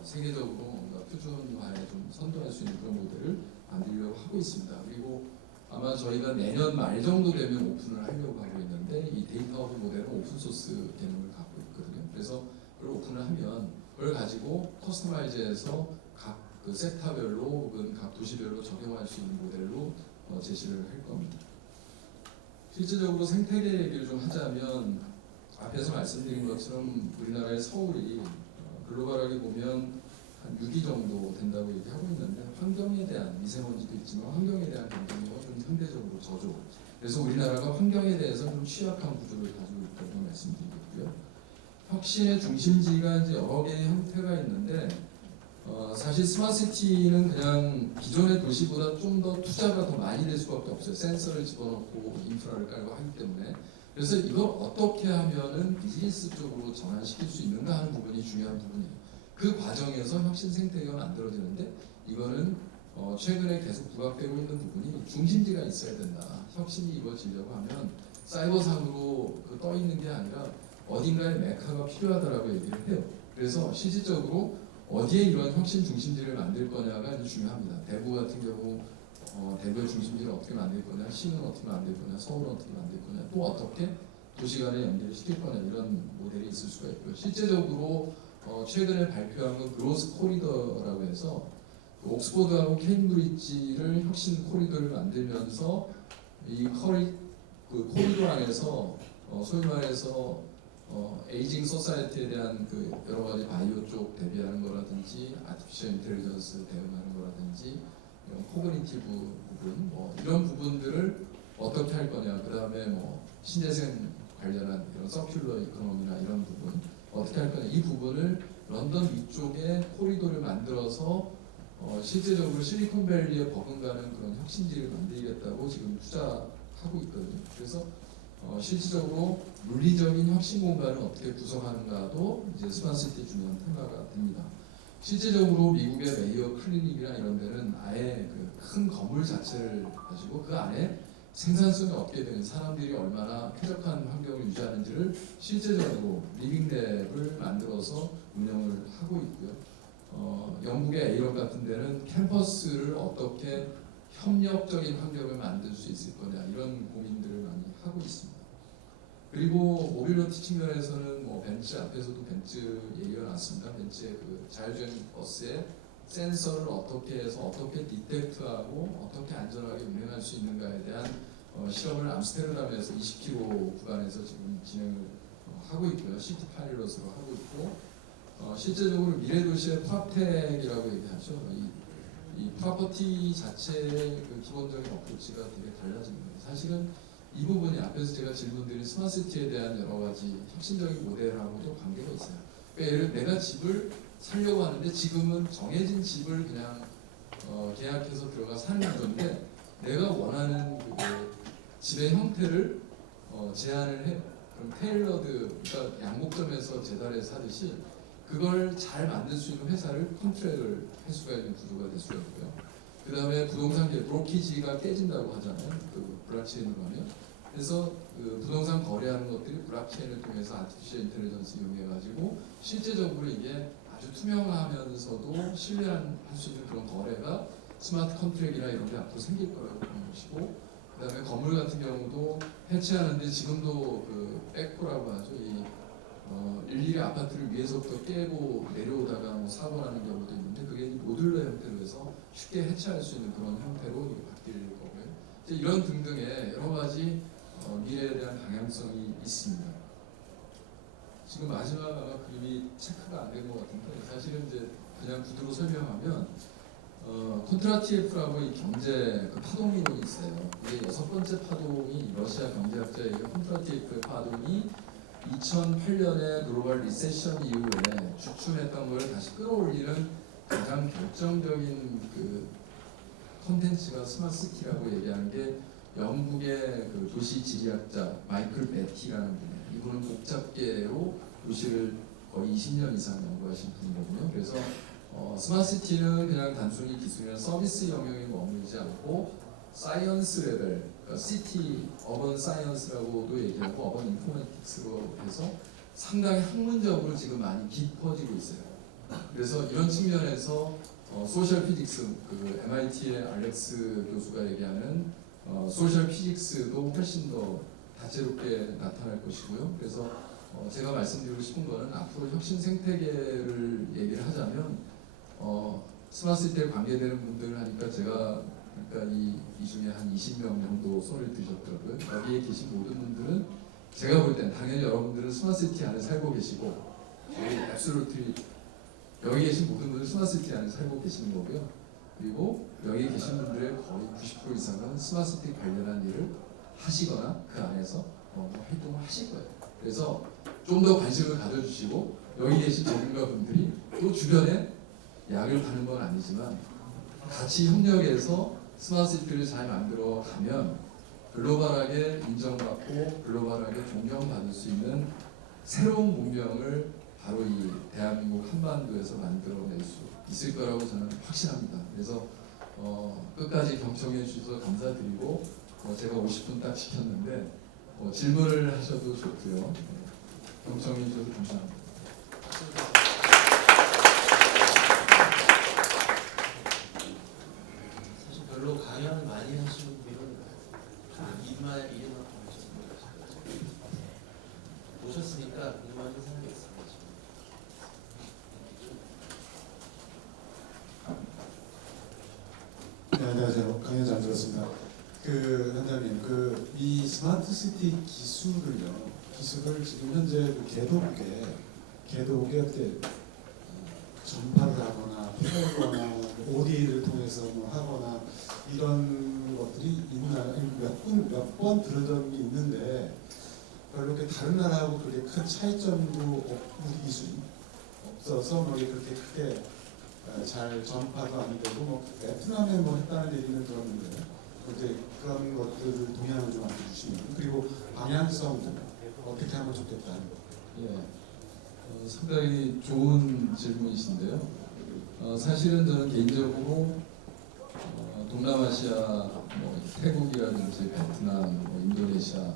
세계적으로 뭔가 표준화에 좀 선도할 수 있는 그런 모델을 만들려고 하고 있습니다. 그리고 아마 저희가 내년 말 정도 되면 오픈을 하려고 하고 있는데 이 데이터허브 모델은 오픈소스 개념을 갖고 있거든요. 그래서 그걸 오픈을 하면 그걸 가지고 커스터마이즈해서 각 그 섹터별로 혹은 각 도시별로 적용할 수 있는 모델로 제시를 할 겁니다. 실질적으로 생태계 얘기를 좀 하자면 앞에서 말씀드린 것처럼 우리나라의 서울이 글로벌하게 보면 한 6위 정도 된다고 얘기하고 있는데 환경에 대한 미세먼지도 있지만 환경에 대한 경쟁력은 좀 상대적으로 저조. 그래서 우리나라가 환경에 대해서 좀 취약한 구조를 가지고 있다고 말씀드리겠고요. 혁신의 중심지가 이제 여러 개의 형태가 있는데 사실 스마트시티는 그냥 기존의 도시보다 좀 더 투자가 더 많이 될 수밖에 없어요. 센서를 집어넣고 인프라를 깔고 하기 때문에. 그래서 이걸 어떻게 하면은 비즈니스 쪽으로 전환시킬 수 있는가 하는 부분이 중요한 부분이에요. 그 과정에서 혁신 생태계가 만들어지는데 이거는 최근에 계속 부각되고 있는 부분이 중심지가 있어야 된다. 혁신이 이루어지려고 하면 사이버상으로 떠 있는 게 아니라 어딘가에 메카가 필요하다라고 얘기를 해요. 그래서 실질적으로 어디에 이런 혁신 중심지를 만들 거냐가 이제 중요합니다. 대구 같은 경우 대구의 중심지를 어떻게 만들 거냐, 시는 어떻게 만들 거냐, 서울은 어떻게 만들 거냐, 또 어떻게 도시 간에 연결을 시킬 거냐 이런 모델이 있을 수가 있고요. 실제적으로 최근에 발표한 건 그로스 코리더라고 해서 그 옥스포드하고 케임브리지를 혁신 코리더를 만들면서 이 그 코리도 안에서 소위 말해서 에이징 소사이티에 대한 그 여러 가지 바이오 쪽 대비하는 거라든지 아티피셜 인텔리전스 대응하는 거라든지 코그니티브 부분 이런 부분들을 어떻게 할 거냐, 그 다음에 신재생 관련한 이런 서큘러 이코노미나 이런 부분 어떻게 할 거냐, 이 부분을 런던 위쪽에 코리도를 만들어서 실제적으로 실리콘밸리에 버금가는 그런 혁신지를 만들겠다고 지금 투자하고 있거든요. 그래서 실질적으로 물리적인 혁신 공간을 어떻게 구성하는가도 이제 스마트시티 중요한 테마가 됩니다. 실제적으로 미국의 메이어 클리닉이나 이런 데는 아예 그 큰 건물 자체를 가지고 그 안에 생산성이 어떻게 되는 사람들이 얼마나 쾌적한 환경을 유지하는지를 실제적으로 리빙랩을 만들어서 운영을 하고 있고요. 영국의 에이럽 같은 데는 캠퍼스를 어떻게 협력적인 환경을 만들 수 있을 거냐 이런 고민들을 많이 하고 있습니다. 그리고 모빌리티 측면에서는 벤츠 앞에서도 벤츠 얘기가 나왔습니다. 벤츠의 그 자율주행 버스에 센서를 어떻게 해서 어떻게 디텍트하고 어떻게 안전하게 운행할 수 있는가에 대한 실험을 암스테르담에서 20km 구간에서 지금 진행을 하고 있고요. 시티 파일럿으로 하고 있고 실제적으로 미래 도시의 프랍텍이라고 얘기하죠. 이 프로퍼티 자체의 그 기본적인 어프로치가 되게 달라집니다. 사실은 이 부분이 앞에서 제가 질문드린 스마트시티에 대한 여러 가지 혁신적인 모델하고도 관계가 있어요. 그러니까 예를 들어 내가 집을 살려고 하는데 지금은 정해진 집을 그냥 계약해서 들어가 사는 건데 내가 원하는 그 집의 형태를 제안을 해요. 그럼 테일러드, 그러니까 양복점에서 재단에 사듯이 그걸 잘 만들 수 있는 회사를 컨트랙을 할 수가 있는 구조가 될 수가 있고요. 그 다음에 부동산 브로키지가 깨진다고 하잖아요. 그 블록체인으로 하면. 그래서 그 부동산 거래하는 것들이 블록체인을 통해서 아티피셜 인텔리전스 이용해가지고 실제적으로 이게 아주 투명하면서도 신뢰할 수 있는 그런 거래가 스마트 컨트랙이나 이런 게 앞으로 생길 거라고 보는 것이고, 그 다음에 건물 같은 경우도 해체하는데 지금도 그 백호라고 하죠. 일일이 아파트를 위에서부터 깨고 내려오다가 뭐 사고 나는 경우도 있는데 그게 모듈러 형태로 해서 쉽게 해체할 수 있는 그런 형태로 바뀔 거고요. 이제 이런 등등의 여러 가지 미래에 대한 방향성이 있습니다. 지금 마지막 아마 그림이 체크가 안 된 것 같은데 사실은 이제 그냥 구두로 설명하면 콘트라티에프라고 이 경제 그 파동 이론이 있어요. 이게 6번째 파동이 러시아 경제학자의 콘트라티에프의 파동이 2008년에 글로벌 리세션 이후에 주춤했던 걸 다시 끌어올리는 가장 결정적인 그 콘텐츠가 스마트시티라고 얘기하는 게 영국의 그 도시 지리학자 마이클 베티라는 분이에요. 이분은 복잡계로 도시를 거의 20년 이상 연구하신 분이거든요. 그래서 스마트시티는 그냥 단순히 기술이나 서비스 영역에 머물지 않고 사이언스 레벨, 그러니까 시티 어번 사이언스라고도 얘기하고 어번 인포메틱스로 해서 상당히 학문적으로 지금 많이 깊어지고 있어요. 그래서 이런 측면에서 소셜 피직스, 그 MIT의 알렉스 교수가 얘기하는 소셜 피직스도 훨씬 더 다채롭게 나타날 것이고요. 그래서 제가 말씀드리고 싶은 거는 앞으로 혁신 생태계를 얘기를 하자면 스마트시티에 관계되는 분들 하니까 제가 그러니까 이 중에 한 20명 정도 손을 드셨더라고요. 여기에 계신 모든 분들은 제가 볼 땐 당연히 여러분들은 스마트시티 안에 살고 계시고 여기 계신 모든 분들 스마트시티 안에 살고 계시는 거고요. 그리고 여기 계신 분들의 거의 90% 이상은 스마트시티 관련한 일을 하시거나 그 안에서 활동을 하실 거예요. 그래서 좀 더 관심을 가져주시고 여기 계신 전문가 분들이 또 주변에 약을 파는 건 아니지만 같이 협력해서 스마트시티를 잘 만들어 가면 글로벌하게 인정받고 글로벌하게 존경받을 수 있는 새로운 문명을 바로 이 대한민국 한반도에서 만들어낼 수 있을 거라고 저는 확신합니다. 그래서 끝까지 경청해 주셔서 감사드리고 제가 50분 딱 시켰는데 질문을 하셔도 좋고요. 경청해 주셔서 감사합니다. 사실 별로 강연을 많이 하시는 분들은 이름만 보셨으니까 궁금한 사람이 있습니다. 네, 안녕하세요. 강연 잘 들었습니다. 현장님, 이 스마트 시티 기술을 지금 현재 개도국에 어떻게 전파를 하거나 팔거나 ODA를 통해서 하거나 이런 것들이 있나 몇 번 들은 적이 있는데 별로 이렇게 다른 나라하고 그렇게 큰 차이점도 우리 기술이 없어서 그렇게 크게 잘 전파도 안 되고 베트남에 했다는 얘기는 들었는데 이제 그런 것들을 동향을 좀 알려주시면 그리고 방향성도 어떻게 하면 좋겠다. 예, 상당히 좋은 질문이신데요. 사실은 저는 개인적으로 동남아시아, 태국이라든지 베트남, 인도네시아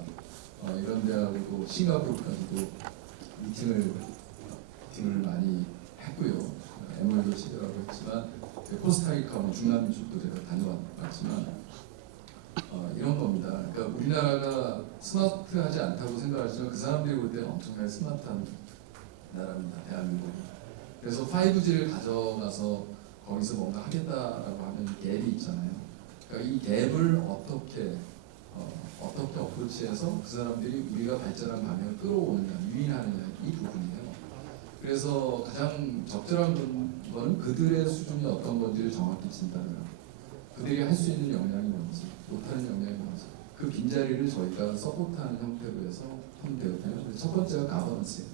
이런 데하고도 싱가포르까지도 미팅을 많이 했고요. MOU도 체결하고 했지만 코스타리카, 중남미 쪽도 제가 다녀왔지만 이런 겁니다. 그러니까 우리나라가 스마트하지 않다고 생각하지만 그 사람들이 볼 때 엄청나게 스마트한 나라입니다. 대한민국이. 그래서 5G를 가져가서 거기서 뭔가 하겠다라고 하는 갭이 있잖아요. 그러니까 이 갭을 어떻게 어프로치해서 그 사람들이 우리가 발전한 방향을 끌어오느냐, 유인하느냐 이 부분이에요. 그래서 가장 적절한 거는 그들의 수준이 어떤 건지를 정확히 진단을 하고 그들이 할 수 있는 역량이 뭔지 못하는 역량이 뭔지 그 그 빈자리를 저희가 서포트하는 형태로 해서 하면 되거든요. 첫 번째가 가버넌스예요.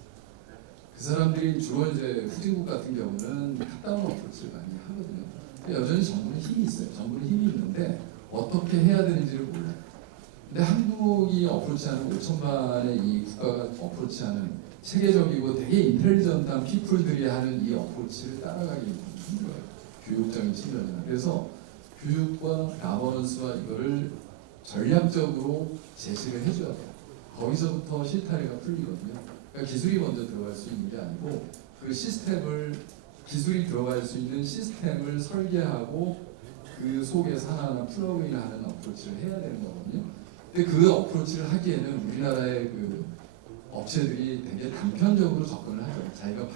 그 사람들이 주로 이제 후진국 같은 경우는 탑다운 어프로치를 많이 하거든요. 여전히 정부는 힘이 있어요. 정부는 힘이 있는데 어떻게 해야 되는지를 몰라요. 근데 한국이 어프로치하는 5천만의 이 국가가 어프로치하는 세계적이고 되게 인텔리전트한 피플들이 하는 이 어프로치를 따라가기 힘들어요. 교육적인 측면이나. 그래서 교육과 가버넌스와 이거를 전략적으로 제시를 해줘야 돼요. 거기서부터 실타래가 풀리거든요. 그러니까 기술이 먼저 들어갈 수 있는 게 아니고 그 시스템을 기술이 들어갈 수 있는 시스템을 설계하고 그 속에서 하나하나 플러그인하는 어프로치를 해야 되는 거거든요. 근데 그 어프로치를 하기에는 우리나라의 그 업체들이 되게 단편적으로 접근을 하죠. 자기가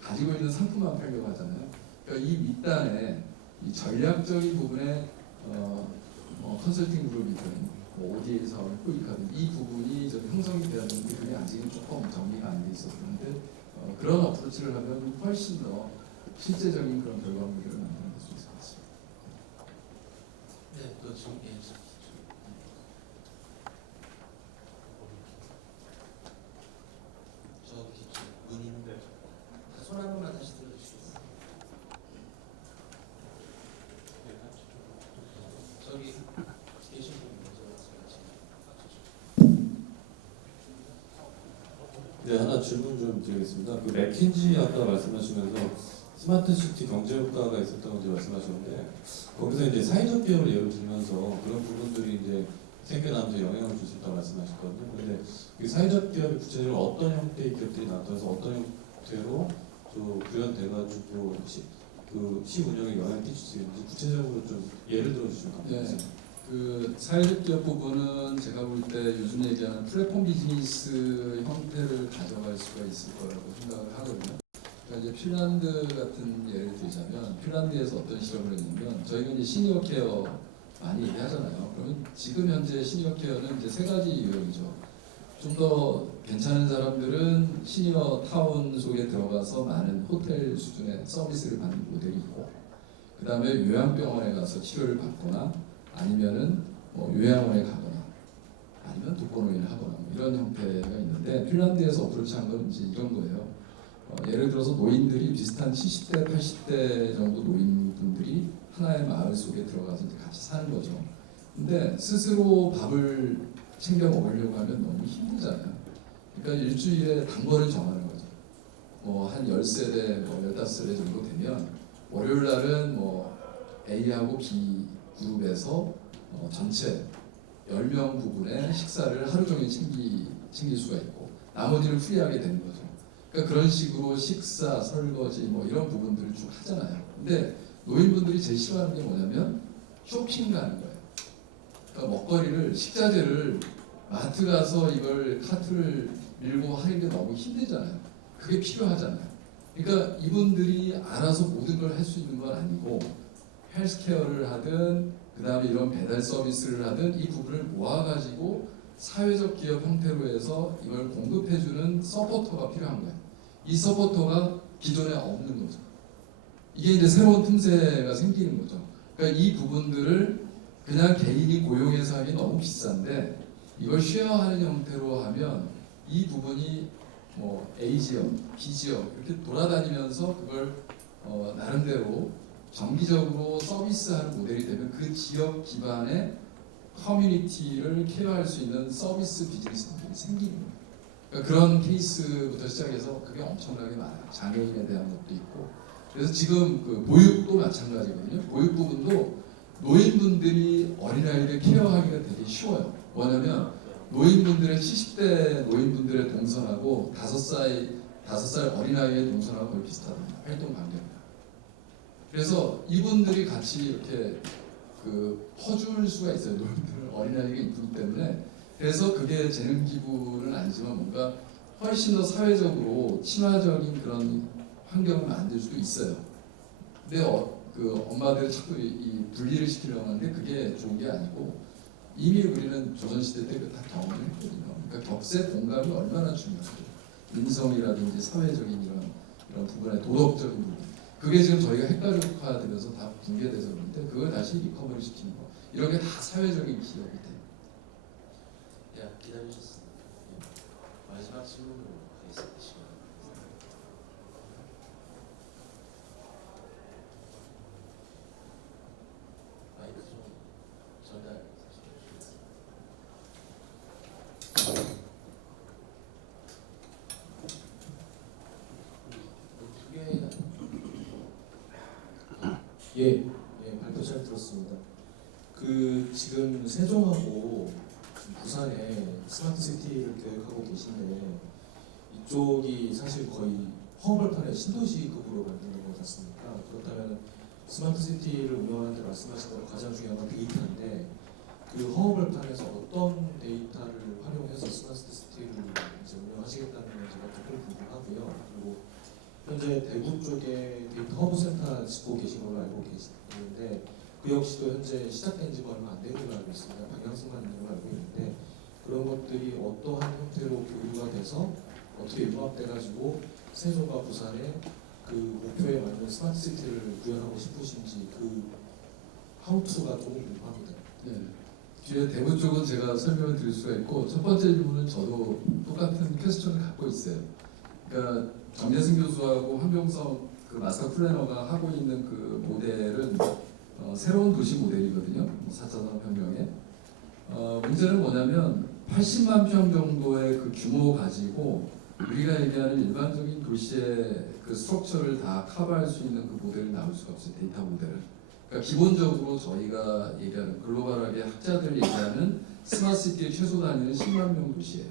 가지고 있는 상품만 팔려고 하잖아요. 그러니까 이 밑단에 이 전략적인 부분에 컨설팅 그룹이든 뭐 ODA 사업을 꾸익하든 이 부분이 좀 형성이 돼야 되는데 그게 아직은 조금 정리가 안 돼 있었는데 그런 어프로치를 하면 훨씬 더 실제적인 그런 결과물을 만들 수 있을 것 같습니다. 네, 또 지금 저기 문인데 손 한 번만 다시 들어주시겠어요? 저기 계신 분 먼저 말씀하시죠. 네, 하나 질문 좀 드리겠습니다. 그 맥킨지 아까 말씀하시면서 스마트 시티 경제 효과가 있었다고 이제 말씀하셨는데 거기서 이제 사회적 기업을 예를 들면서 그런 부분들이 이제 생겨나면서 영향을 줄 수 있다고 말씀하셨거든요. 그런데 그 사회적 기업이 구체적으로 어떤 형태의 기업들이 나타나서 어떤 형태로 또 구현돼가지고 시 운영에 영향을 끼칠 수 있는지 구체적으로 좀 예를 들어주시면 감사하겠습니다. 그 사회적 기업 부분은 제가 볼 때 요즘 얘기하는 플랫폼 비즈니스 형태를 가져갈 수가 있을 거라고 생각을 하거든요. 그러니까 이제 핀란드 같은 예를 들자면 핀란드에서 어떤 실험을 했냐면 저희가 이제 시니어 케어 많이 얘기하잖아요. 그러면 지금 현재 시니어 케어는 이제 세 가지 유형이죠. 좀 더 괜찮은 사람들은 시니어 타운 속에 들어가서 많은 호텔 수준의 서비스를 받는 모델이 있고, 그 다음에 요양병원에 가서 치료를 받거나 아니면은 뭐 요양원에 가거나 아니면 독거노인을 하거나 뭐 이런 형태가 있는데 핀란드에서 어프로치한 건 이제 이런 거예요. 예를 들어서 노인들이 비슷한 70대, 80대 정도 노인분들이 하나의 마을 속에 들어가서 이제 같이 사는 거죠. 근데 스스로 밥을 챙겨 먹으려고 하면 너무 힘들잖아요. 그러니까 일주일에 단번을 정하는 거죠. 뭐 한 10세대, 뭐 15세대 정도 되면 월요일 날은 뭐 A하고 B 그룹에서 전체 10명 부분의 식사를 하루 종일 챙길 수가 있고 나머지는 프리하게 되는 거죠. 그러니까 그런 식으로 식사, 설거지 뭐 이런 부분들을 쭉 하잖아요. 근데 노인분들이 제일 싫어하는 게 뭐냐면 쇼핑 가는 거예요. 그러니까 먹거리를, 식자재를 마트 가서 이걸 카트를 밀고 하는 게 너무 힘들잖아요. 그게 필요하잖아요. 그러니까 이분들이 알아서 모든 걸 할 수 있는 건 아니고 헬스케어를 하든 그 다음에 이런 배달 서비스를 하든 이 부분을 모아가지고 사회적 기업 형태로 해서 이걸 공급해주는 서포터가 필요한 거예요. 이 서포터가 기존에 없는 거죠. 이게 이제 새로운 틈새가 생기는 거죠. 그러니까 이 부분들을 그냥 개인이 고용해서 하기 너무 비싼데 이걸 쉐어하는 형태로 하면 이 부분이 뭐 A 지역, B 지역 이렇게 돌아다니면서 그걸 나름대로 정기적으로 서비스하는 모델이 되면 그 지역 기반의 커뮤니티를 케어할 수 있는 서비스 비즈니스들이 생기는 거예요. 그러니까 그런 케이스부터 시작해서 그게 엄청나게 많아요. 장애인에 대한 것도 있고. 그래서 지금 그 보육도 마찬가지거든요. 보육 부분도 노인분들이 어린아이를 케어하기가 되게 쉬워요. 뭐냐면 노인분들의 70대 노인분들의 동선하고 5살 어린아이의 동선하고 거의 비슷하답니다. 활동 반경이. 그래서 이분들이 같이 이렇게 그 퍼줄 수가 있어요. 노인들은 어린아이가 이쁘기 때문에. 그래서 그게 재능 기부는 아니지만 뭔가 훨씬 더 사회적으로 친화적인 그런 환경을 만들 수도 있어요. 근데 그 엄마들이 자꾸 이 분리를 시키려고 하는데 그게 좋은 게 아니고 이미 우리는 조선시대 때 다 경험을 했거든요. 그러니까 격세 공감이 얼마나 중요해요. 인성이라든지 사회적인 이런 부분에 도덕적인 부분. 그게 지금 저희가 핵가족화되면서 다 붕괴돼서 그런데 그걸 다시 리커버리 시키는 거. 이런 게 다 사회적인 기업이 돼요. 기다리셨습니다. 마지막 질문으로 가겠습니다. 시간. 마이크 좀 전달. 예, 발표 잘 들었습니다. 그 지금 세종하고 부산에 스마트 시티를 계획하고 계신데 이쪽이 사실 거의 허벌판의 신도시급으로 만드는 것 같습니까? 그렇다면 스마트 시티를 운영하는데 말씀하신 대로 가장 중요한 건 데이터인데 그 허벌판에서 어떤 데이터를 활용해서 스마트 시티를 이제 운영하시겠다는 건지가 조금 궁금하고요. 그리고 현재 대구 쪽에 데이터 허브 센터 짓고 계신 걸로 알고 계시는데 그 역시도 현재 시작된 지가 얼마 안 된 걸로 알고 있습니다. 방향성만 있는 걸로 알고 있는데 그런 것들이 어떠한 형태로 교류가 돼서 어떻게 융합돼가지고 세종과 부산의 그 목표에 맞는 스마트 시티를 구현하고 싶으신지 그 하우투가 조금 궁금합니다. 네. 뒤에 대구 쪽은 제가 설명을 드릴 수가 있고 첫 번째 질문은 저도 똑같은 퀘스천을 갖고 있어요. 그러니까 정재승 교수하고 황병성 그 마스터 플래너가 하고 있는 그 모델은 새로운 도시 모델이거든요. 4차 산업혁명에 문제는 뭐냐면 80만 평 정도의 그 규모 가지고 우리가 얘기하는 일반적인 도시의 그 스트럭처를 다 커버할 수 있는 그 모델이 나올 수가 없어요. 데이터 모델을. 그러니까 기본적으로 저희가 얘기하는 글로벌하게 학자들 얘기하는 스마트시티의 최소 단위는 10만 명 도시예요.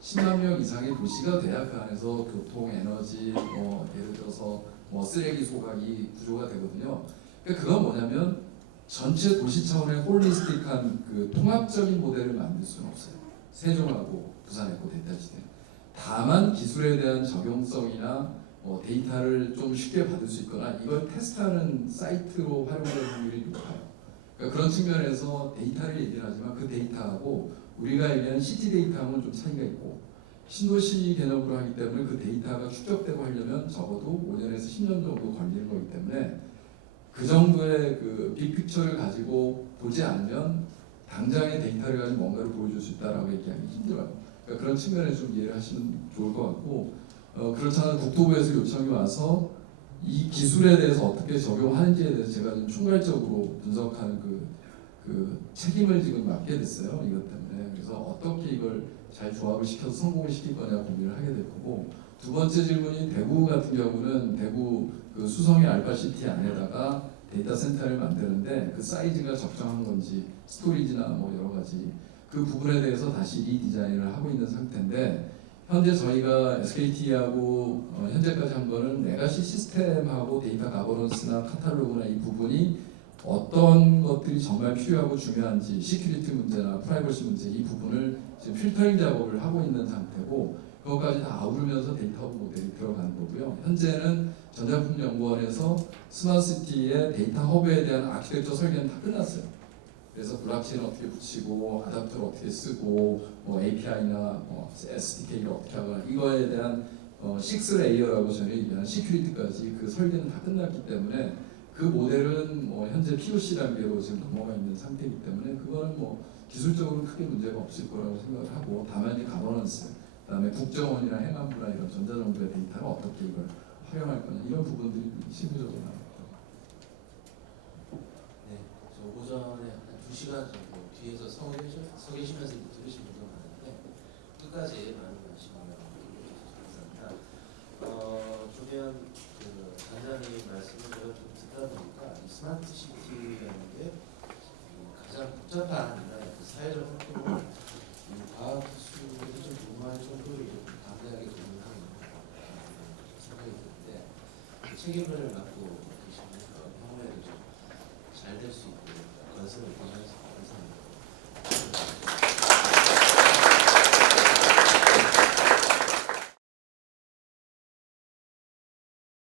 10만 명 이상의 도시가 돼야 그 안에서 교통, 에너지, 예를 들어서 쓰레기 소각이 구조가 되거든요. 그러니까 그건 뭐냐면 전체 도시 차원의 홀리스틱한 그 통합적인 모델을 만들 수는 없어요. 세종하고 부산하고 데이터시대. 다만 기술에 대한 적용성이나 데이터를 좀 쉽게 받을 수 있거나 이걸 테스트하는 사이트로 활용될 확률이 높아요. 그러니까 그런 측면에서 데이터를 얘기를 하지만 그 데이터하고 우리가 얘기하는 시티 데이터하고는 좀 차이가 있고 신도시 개념으로 하기 때문에 그 데이터가 축적되고 하려면 적어도 5년에서 10년 정도 걸리는 거기 때문에 그 정도의 그 빅픽처를 가지고 보지 않으면 당장의 데이터를 가지고 뭔가를 보여줄 수 있다라고 얘기하기 힘들어요. 그러니까 그런 측면에서 좀 이해를 하시면 좋을 것 같고 그렇잖아요. 국토부에서 요청이 와서 이 기술에 대해서 어떻게 적용하는지에 대해서 제가 좀 총괄적으로 분석하는 그 책임을 지금 맡게 됐어요. 이것 때문에. 그래서 어떻게 이걸 잘 조합을 시켜서 성공을 시킬 거냐 고민을 하게 될 거고 두 번째 질문이 대구 같은 경우는 대구 그 수성의 알파시티 안에다가 데이터 센터를 만드는데 그 사이즈가 적정한 건지 스토리지나 뭐 여러 가지 그 부분에 대해서 다시 리디자인을 하고 있는 상태인데 현재 저희가 SKT하고 현재까지 한 거는 레가시 시스템하고 데이터 가버넌스나 카탈로그나 이 부분이 어떤 것들이 정말 필요하고 중요한지 시큐리티 문제나 프라이버시 문제 이 부분을 지금 필터링 작업을 하고 있는 상태고 그것까지 다 아우르면서 데이터 모델이 들어가는 거고요. 현재는 전자품연구원에서 스마트시티의 데이터 허브에 대한 아키텍처 설계는 다 끝났어요. 그래서 블록체인 어떻게 붙이고 아답터를 어떻게 쓰고 API나 SDK를 어떻게 하거나 이거에 대한 6레이어라고 저는 얘기하는 시큐리티까지 그 설계는 다 끝났기 때문에 그 모델은 현재 POC 단계로 지금 넘어가 있는 상태이기 때문에 그거는 기술적으로 크게 문제가 없을 거라고 생각을 하고 다만 이제 가버넌스 그다음에 국정원이나 행안부나 이런 전자정부의 데이터를 어떻게 이걸 활용할 거냐 이런 부분들이 실무적으로 나옵니다. 네, 저 오전에 한 2시간 정도 뒤에서 서 계시면서 들으신 분도 많은데 끝까지 많은 관심을 감사합니다. 주변 그 단장님 말씀을 제가 좀 듣다 보니까 이 스마트 시티라는 게 가장 복잡한 그 사회적 활동을 과학 기술에 좀 도움할 정도로 좀 담대하게 고민하고 있는 생각이 드는데 그 책임을 맡고 계시는 경우에도 좀 잘 될 수 있고 건설을 보면서